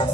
तेरे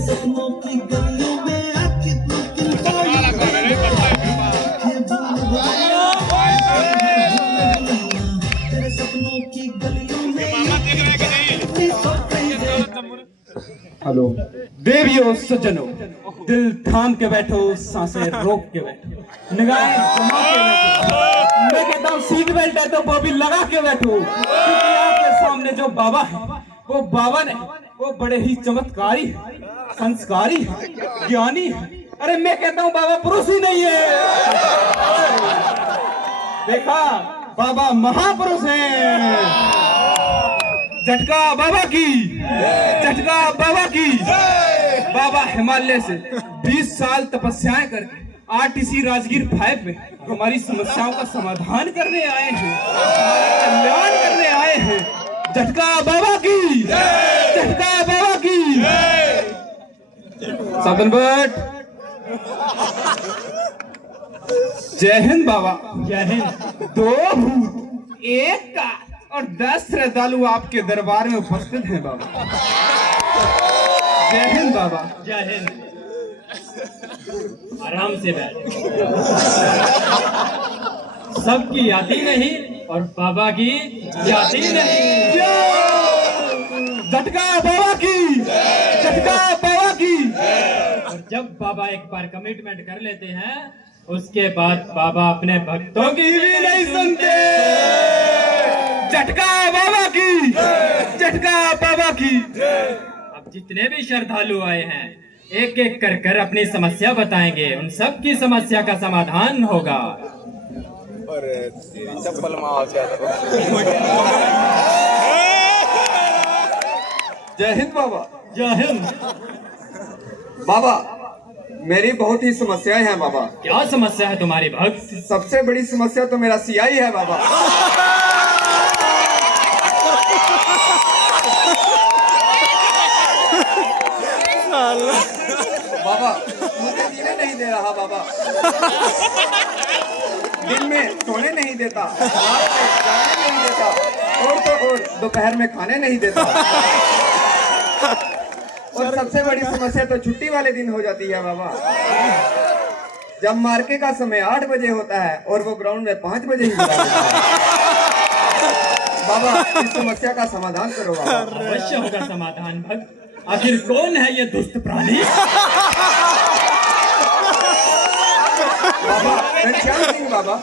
सपनों की गलियों में आके तेरे सपनों की गलियों में हेलो देवियों सज्जनों, दिल थाम के बैठो, सांसें रोक के बैठो, निगाहें घुमा के बैठो। मैं कहता हूँ सीट बेल्ट है तो वो भी लगा के बैठो, क्योंकि आपके सामने जो बाबा है वो बाबा ने वो बड़े ही चमत्कारी, संस्कारी, ज्ञानी। अरे मैं कहता हूँ बाबा पुरुष ही नहीं है। देखा, बाबा महापुरुष हैं। झटका बाबा की, झटका बाबा की। बाबा हिमालय से 20 साल तपस्याएं करके आरटीसी राजगीर 5 में हमारी समस्याओं का समाधान करने आए हैं, हमारा कल्याण करने आए हैं। झटका बाबा की, झटका बाबा की। साधन भट्ट, जय हिंद बाबा। जय हिंद। 2 भूत, 1 का और 10 श्रद्धालु आपके दरबार में उपस्थित हैं बाबा। जय हिंद बाबा। जय हिंद। आराम से बैठ। सबकी याति नहीं और बाबा की जाति नहीं। झटका बाबा की, झटका बाबा की। और जब बाबा एक बार कमिटमेंट कर लेते हैं उसके बाद बाबा अपने भक्तों की भी नहीं सुनते। झटका बाबा की, झटका बाबा की। अब जितने भी श्रद्धालु आए हैं एक एक कर कर अपनी समस्या बताएंगे, उन सब की समस्या का समाधान होगा। चप्पल मार। जय हिंद बाबा। जय हिंद। बाबा, मेरी बहुत ही समस्याएं हैं बाबा। क्या समस्या है तुम्हारी भक्त? सबसे बड़ी समस्या तो मेरा सियाई है बाबा। बाबा, मुझे जीने नहीं दे रहा बाबा। दिन में सोने नहीं देता, रात में जाने नहीं देता, और तो और दोपहर में खाने नहीं देता। और सबसे बड़ी समस्या तो छुट्टी वाले दिन हो जाती है बाबा। जब मार्के का समय 8 बजे होता है और वो ग्राउंड में 5 बजे ही बुला देता है। बाबा, इस समस्या का समाधान करो बाबा। अवश्य होगा समाधान भक्त। आखिर कौन है ये दुष्ट प्राणी? बाबा, घनश्याम सिंह बाबा।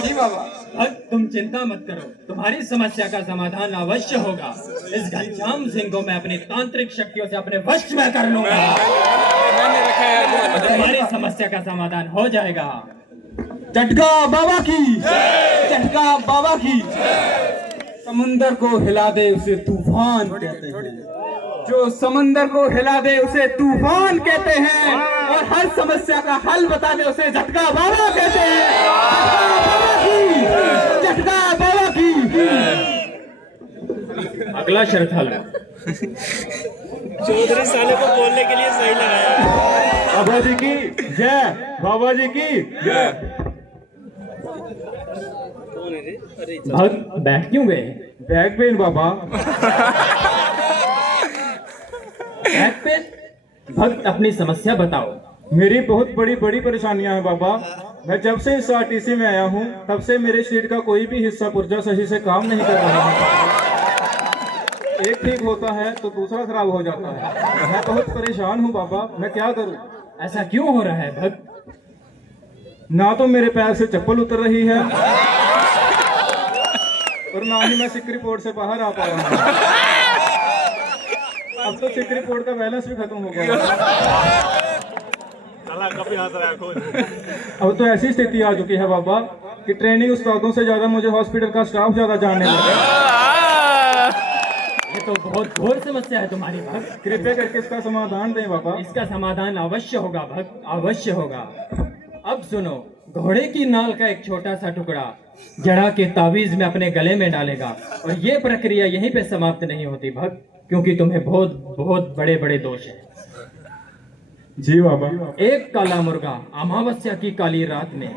जी बाबा। भक्त, तुम चिंता मत करो, तुम्हारी समस्या का समाधान अवश्य होगा। इस घनश्याम सिंह को मैं अपनी तांत्रिक शक्तियों से अपने वश में कर लूंगा। तुम्हारी समस्या का समाधान हो जाएगा। झटका बाबा की, झटका बाबा की। समुंदर को हिला दे उसे तूफान कहते हैं, जो समंदर को हिला दे उसे तूफान कहते हैं, और हर समस्या का हल बता दे उसे झटका बाबा कहते हैं। झटका बाबा की। अगला श्रद्धालु। चौधरी साले को बोलने के लिए सही लगाया। बाबा जी की जय, बाबा जी की जय। भक्त, बैठ क्यों गए? बैक पेन बाबा। Back pain? भक्त, अपनी समस्या बताओ। मेरी बहुत बड़ी परेशानियां हैं बाबा। मैं जब से इस आरटीसी में आया हूँ तब से मेरे शरीर का कोई भी हिस्सा पुर्जा सही से काम नहीं कर रहा है। एक ठीक होता है तो दूसरा खराब हो जाता है। मैं बहुत परेशान हूँ बाबा, मैं क्या करूँ? ऐसा क्यों हो रहा है भक्त? ना तो मेरे पैर से चप्पल उतर रही है और ना ही मैं सिकरी पोर्ट से बाहर आ पा रहा हूँ। अब तो सिकरी पोर्ट का बैलेंस भी खत्म हो गया। अब तो ऐसी स्थिति आ चुकी है बाबा कि ट्रेनिंग उस्तादों से ज्यादा मुझे हॉस्पिटल का स्टाफ ज्यादा जानने लगा। ये तो बहुत घोर समस्या है तुम्हारी भक्त। कृपया करके इसका समाधान दें बाबा। इसका समाधान अवश्य होगा भक्त, अवश्य होगा। अब सुनो, घोड़े की नाल का एक छोटा सा टुकड़ा जड़ा के तावीज में अपने गले में डालेगा, और ये प्रक्रिया यहीं पे समाप्त नहीं होती भक्त, क्योंकि तुम्हें बहुत बहुत बड़े बड़े दोष हैं। जी बाबा। एक काला मुर्गा अमावस्या की काली रात में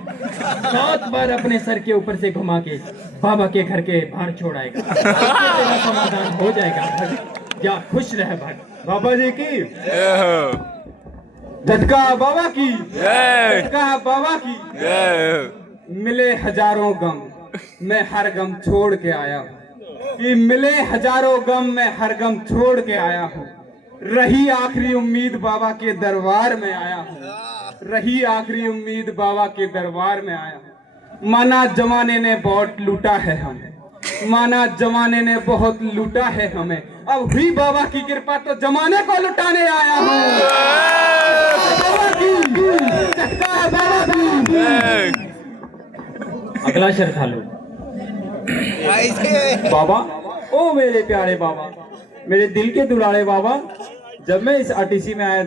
7 बार अपने सर के ऊपर से घुमा के बाबा के घर के बाहर छोड़ आएगा। इससे तेरा समाधान हो जाएगा भक्त। जा खुश रह भक्त। बाबा जी की झटका बाबा की झटका बाबा की। मिले हजारों गम मैं हर गम छोड़ के आया हूँ। कि मिले हजारों गम मैं हर गम छोड़ के आया हूँ। रही आखिरी उम्मीद बाबा के दरबार में आया हूँ। रही आखिरी उम्मीद बाबा के दरबार में आया हूँ। माना जमाने ने बहुत लूटा है हमें। माना जमाने ने बहुत लूटा है हमें। अब हुई बाबा की कृपा तो जमाने को लुटाने आया हूँ। बाबा की झटका बाबा की। अगला श्रद्धालु। बाबा, ओ मेरे प्यारे बाबा, मेरे दिल के दुलारे बाबा, जब मैं इस आरटीसी में आया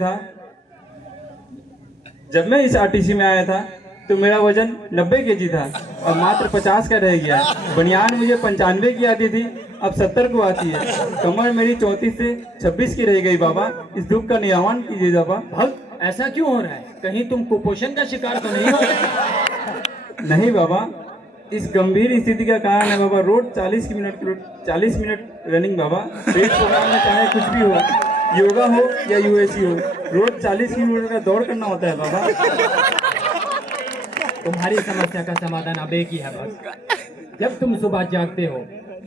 था तो मेरा वजन 90 केजी था और मात्र 50 का रह गया। बनियान मुझे 95 की आती थी, अब 70 को आती है। कमर मेरी 34 से 26 की रह गई। बाबा, इस दुख का निवारण कीजिए बाबा। भक्त ऐसा क्यों हो रहा है? कहीं तुम कुपोषण का शिकार तो नहीं हो रहे? नहीं बाबा, इस गंभीर स्थिति का कारण है बाबा रोज 40 मिनट रनिंग बाबा। पेट प्रोग्राम में चाहे कुछ भी हो, योगा हो या यूएससी हो, रोज 40 किलोमीटर का दौड़ करना होता है बाबा। तुम्हारी समस्या का समाधान अब एक ही है भक्त। जब तुम सुबह जागते हो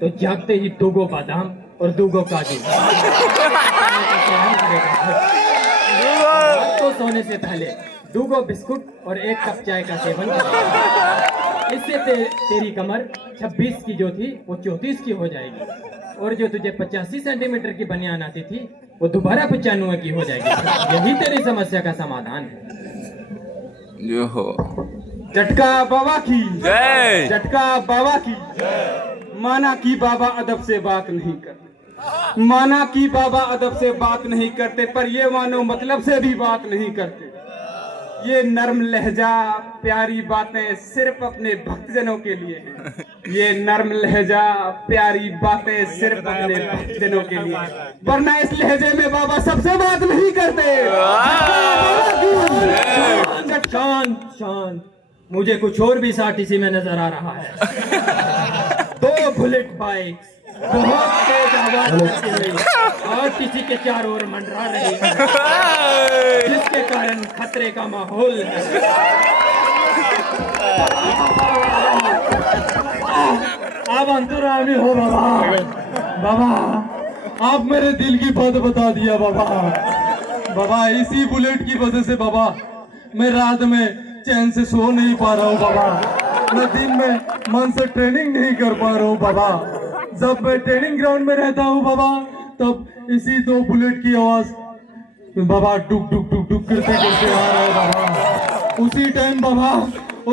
तो जागते ही 2 गो बादाम और 2 गो काजू रात को सोने से पहले 2 गो बिस्कुट और 1 कप चाय का सेवन करें। इससे तेरी कमर 26 की जो थी वो 34 की हो जाएगी और जो तुझे 85 सेंटीमीटर की बनियान आती थी वो दोबारा 95 की हो जाएगी। यही तेरी समस्या का समाधान है। जो हो झटका बाबा की जय। झटका बाबा की। माना कि बाबा अदब से बात नहीं करते। माना कि बाबा अदब से बात नहीं करते, पर ये मानो मतलब से भी बात नहीं करते। ये नर्म लहजा प्यारी बातें सिर्फ अपने भक्तजनों के लिए हैं। ये नर्म लहजा प्यारी बातें सिर्फ अपने भक्तजनों के लिए, वरना इस लहजे में बाबा सबसे बात नहीं करते। शांत शांत, मुझे कुछ और भी आरटीसी में नजर आ रहा है। 2 बुलेट बाइक्स बहुत तेज आवाज करती हुई आरटीसी के चारों ओर मंडरा रही है, जिसके कारण खतरे का माहौल है। आप अंतर्यामी हो बाबा। बाबा, आप मेरे दिल की बात बता दिया बाबा। बाबा, इसी बुलेट की वजह से बाबा मैं रात में चैन से सो नहीं पा रहा हूँ बाबा। मैं दिन में मन से ट्रेनिंग नहीं कर पा रहा हूँ बाबा। जब मैं ट्रेनिंग ग्राउंड में रहता हूँ बाबा, तब इसी 2 बुलेट की आवाज बाबा डुक डुक डुक डुक करते करते आ रहा है बाबा। उसी टाइम बाबा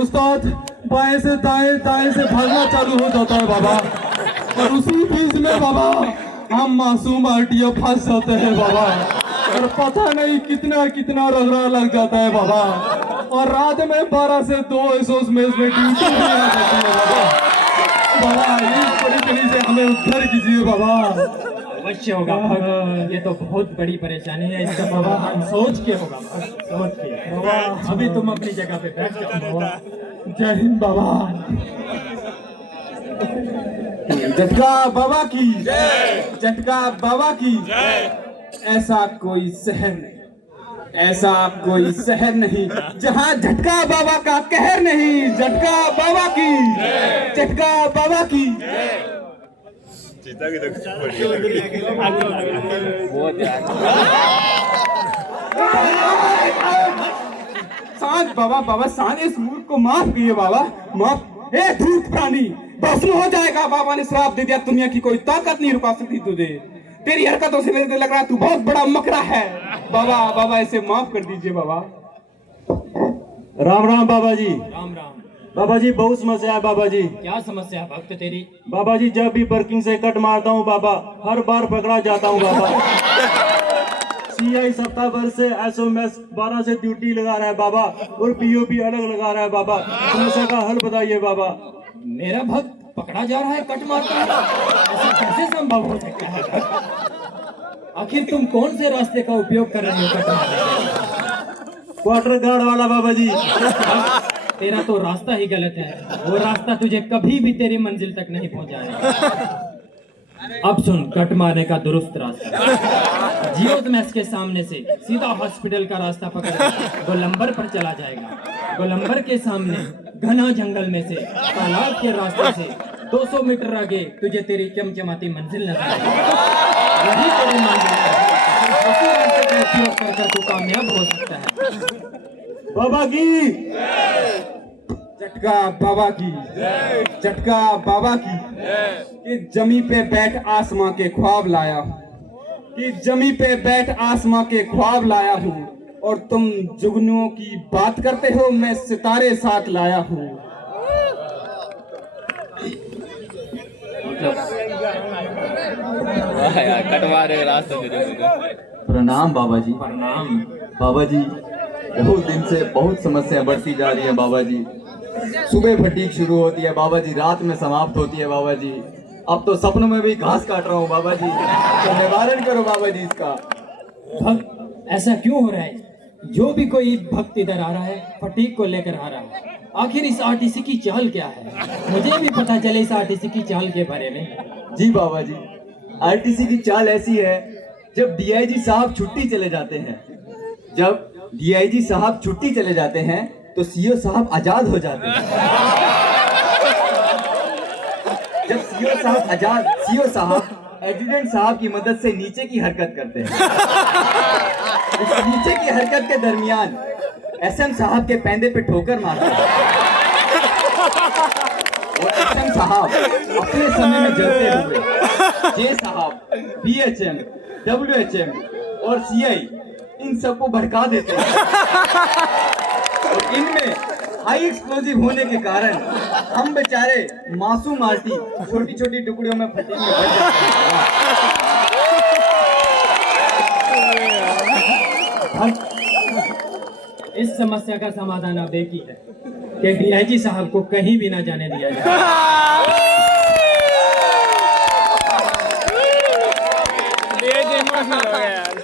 उस्ताद बाएं से दाएं दाएं से भागना चालू हो जाता है बाबा, और उसी बीच में बाबा हम मासूम आरटीओ फंस जाते हैं बाबा, और पता नहीं कितना कितना रगड़ा लग जाता है बाबा, और रात में 12 से 2 में ड्यूटी भी आ जाती है बाबा। बाबा, इस परेशानी से हमें उद्धार कीजिए बाबा। अवश्य होगा भक्त, ये तो बहुत बड़ी परेशानी है। इसका बाबा हम सोच के होगा भक्त, सोच के। बाबा अभी तुम अपनी जगह पे बैठ जाओ बाबा। जय हिंद बाबा। झटका बाबा की जय। झटका बाबा की जय। ऐसा कोई शहर नहीं, ऐसा कोई शहर नहीं जहाँ झटका बाबा का कहर नहीं। झटका बाबा की झटका बाबा की। सांझ बाबा, बाबा सांझ, इस मूर्ख को माफ कीजिए बाबा, माफ। ए धूर्त प्राणी, भस्म हो जाएगा। बाबा ने श्राप दे दिया, दुनिया की कोई ताकत नहीं रुका सकती तुझे। तेरी हरकतों से मेरे लग रहा है तू बहुत बड़ा मकरा है। बाबा, बाबा ऐसे माफ कर दीजिए बाबा। राम राम बाबा जी। राम राम। बाबा जी बहुत समस्या है बाबा जी। क्या समस्या है भक्त तेरी? बाबा जी जब भी पार्किंग से कट मारता हूँ बाबा, हर बार पकड़ा जाता हूँ बाबा। सीआई सप्ताह भर से एसओएमएस 12 से ड्यूटी लगा रहा है बाबा, और पीओपी अलग लगा रहा है बाबा। समस्या का हल बताइए बाबा। मेरा भक्त पकड़ा जा रहा है, कट मारता है, ऐसा कैसे संभव हो सकता है? आखिर तुम कौन से रास्ते का उपयोग कर रहे हो कट मारने के लिए? क्वार्टर गार्ड वाला बाबा जी। तेरा तो रास्ता ही गलत है, वो रास्ता तुझे कभी भी तेरी मंजिल तक नहीं पहुंचाएगा। अब सुन कट मारने का दुरुस्त रास्ता। जियो मैच के सामने से सीधा हॉस्पिटल का रास्ता पकड़ गोलंबर पर चला जाएगा। गोलंबर के सामने घना जंगल में से तालाब के रास्ते से 200 मीटर आगे तुझे तेरी चमचमाती मंजिल नजर आएगी। यही तेरी मंजिल है। उसी रास्ते का उपयोग कर तू कामयाब हो सकता है। बाबा की झटका बाबा की, झटका बाबा की। कि जमी पे बैठ आसमां के ख्वाब लाया हूँ, कि जमी पे बैठ आसमां के ख्वाब लाया हूँ, और तुम जुगनुओं की बात करते हो, मैं सितारे साथ लाया हूँ। कटवा रहे रास्ते में। प्रणाम बाबा जी। प्रणाम। बाबा जी बहुत दिन से बहुत समस्या बढ़ती जा रही है बाबा जी। सुबह फटीक शुरू होती है बाबा जी, रात में समाप्त होती है बाबा जी। अब तो सपनों में भी घास काट रहा हूँ बाबा जी, तो निवारण करो बाबा जी इसका। भक्त ऐसा क्यों हो रहा है? जो भी कोई भक्त इधर आ रहा है फटीक को लेकर आ रहा है। आखिर इस आरटीसी की चाल क्या है? मुझे भी पता चले इस आरटीसी की चाल के बारे में। जी बाबा जी, आरटीसी की चाल ऐसी है, जब डीआईजी साहब छुट्टी चले जाते हैं, जब डीआईजी साहब छुट्टी चले जाते हैं तो सीओ साहब आजाद हो जाते हैं। जब सीओ साहब एडजुटेंट साहब की मदद से नीचे की हरकत करते हैं। इस नीचे की हरकत के दरमियान एसएम साहब के पैंदे पे ठोकर मारते हैं और एसएम साहब अपने समय में जलते हुए जे साहब, बीएचएम, डब्ल्यूएचएम और सीआई इन सबको भड़का देते हैं। और इनमें हाई एक्सप्लोजिव होने के कारण हम बेचारे मासूम आरटी छोटी छोटी टुकड़ियों में फटी में बच जाते हैं। इस समस्या का समाधान अब एक ही है कि डीआईजी साहब को कहीं भी ना जाने दिया जाए। ये इमोशनल हो गया यार।